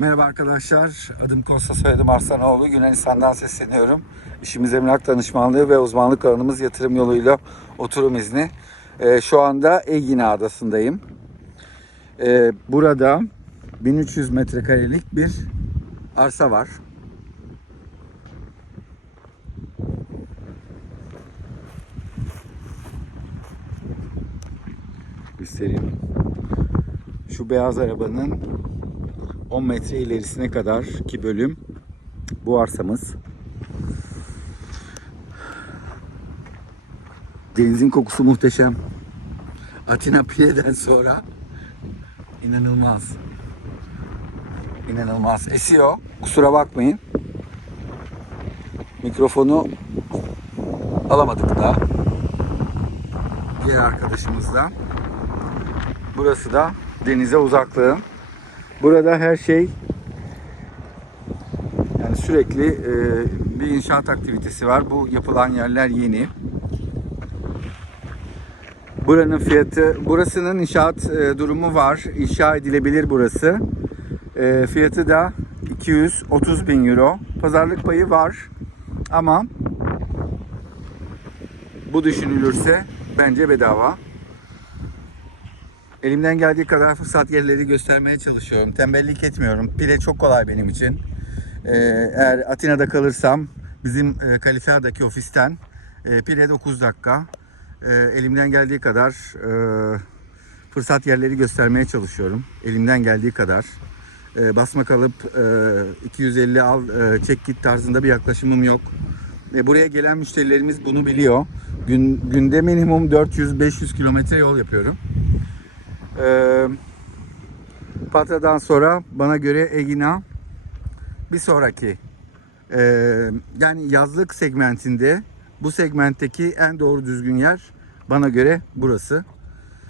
Merhaba arkadaşlar. Adım Kosta soyadım Arslanoğlu. Yunanistan'dan sesleniyorum. İşimiz emlak danışmanlığı ve uzmanlık alanımız yatırım yoluyla oturum izni. Ee, şu anda Egina Adası'ndayım. Ee, burada 1300 metrekarelik bir arsa var. Göstereyim. Şu beyaz arabanın 10 metre ilerisine kadar ki bölüm bu arsamız. Denizin kokusu muhteşem. Atina Piye'den sonra inanılmaz. İnanılmaz. Esiyor. Kusura bakmayın. Mikrofonu alamadık da. Diğer arkadaşımızla. Burası da denize uzaklığı. Burada her şey yani sürekli e, bir inşaat aktivitesi var. Bu yapılan yerler yeni. Buranın fiyatı, burasının inşaat e, durumu var. İnşa edilebilir burası. E, fiyatı da 230 bin euro. Pazarlık payı var. Ama bu düşünülürse bence bedava. Elimden geldiği kadar fırsat yerleri göstermeye çalışıyorum. Tembellik etmiyorum. Pile çok kolay benim için. Ee, eğer Atina'da kalırsam bizim e, ofisten e, Pile 9 dakika. E, elimden geldiği kadar e, fırsat yerleri göstermeye çalışıyorum. Elimden geldiği kadar. Basma kalıp e, 250 al e, çek git tarzında bir yaklaşımım yok. Buraya gelen müşterilerimiz bunu biliyor. Gün, günde minimum 400-500 kilometre yol yapıyorum. Ee, Patra'dan sonra bana göre Egina bir sonraki ee, yani yazlık segmentinde bu segmentteki en doğru düzgün yer bana göre burası.